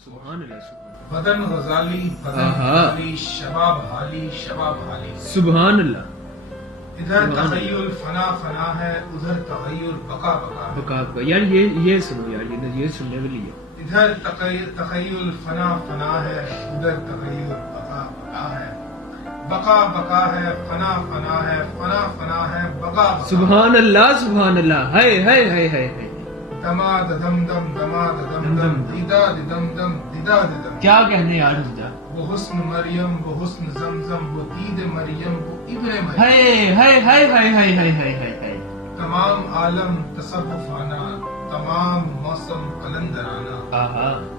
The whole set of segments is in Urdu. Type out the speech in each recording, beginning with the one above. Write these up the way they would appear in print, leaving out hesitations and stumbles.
سبحان اللہ سبحان بدن غزالی بدن غزالی شباب حالی شباب حالی سبحان اللہ ادھر تخیل فنا فنا ہے ادھر تغیر بقا بقا ہے بقا بقا. یار یہ سنو یار یہ سننے کے لیے ادھر تخیل فنا فنا ہے ادھر تغیر بقا بقا ہے بقا بقا ہے فنا فنا ہے فنا فنا ہے بقا بقا. سبحان اللہ سبحان اللہ ہے دماد دم دم دماد دم دم دیدا دم دم دیدا دم. کیا کہنے یار خدا وہ حسن مریم وہ حسن زمزم وہ دید مریم وہ ابن مریم. ہے تمام عالم تصوف آنا تمام موسم قلندرانہ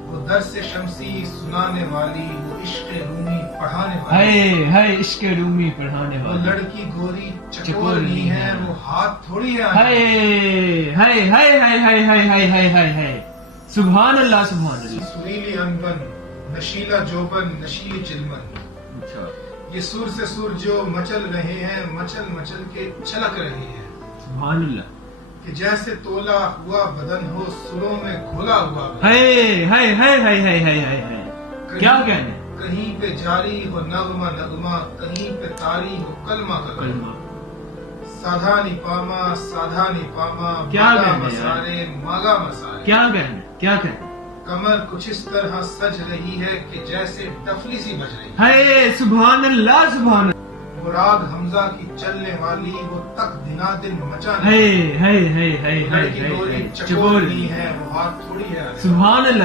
وہ درس شمسی سنانے والی وہ عشق رومی پڑھانے والی ہے عشق رومی پڑھانے وہ والی لڑکی گوری چکور نہیں ہے وہ ہاتھ تھوڑی ہے. ہے سبحان اللہ سبحان اللہ. سریلی انبن نشیلا جوبن نشیلی چلمن. اچھا یہ سور سے سور جو مچل رہے ہیں مچل مچل کے چھلک رہے ہیں سبحان اللہ. کہ جیسے تولا ہوا بدن ہو سروں میں گھولا ہوا بدن. ہے کیا کہنے کہیں پہ جاری ہو نغمہ نغمہ کہیں پہ طاری ہو کلمہ کلمہ. سادھا نی پاما کیا ماگا کہنے مسارے ماگا مسارے. کیا کہنے کمر کچھ اس طرح سج رہی ہے کہ جیسے ڈفلی سی بج رہی ہے. ہے سبحان اللہ سبحان اللہ. مراد حمزہ کی چلنے والی وہ تک دنا دن مچانے ہے لڑکی گوری چکور نہیں ہے وہ ہاتھ تھوڑی ہے. سبحان اللہ.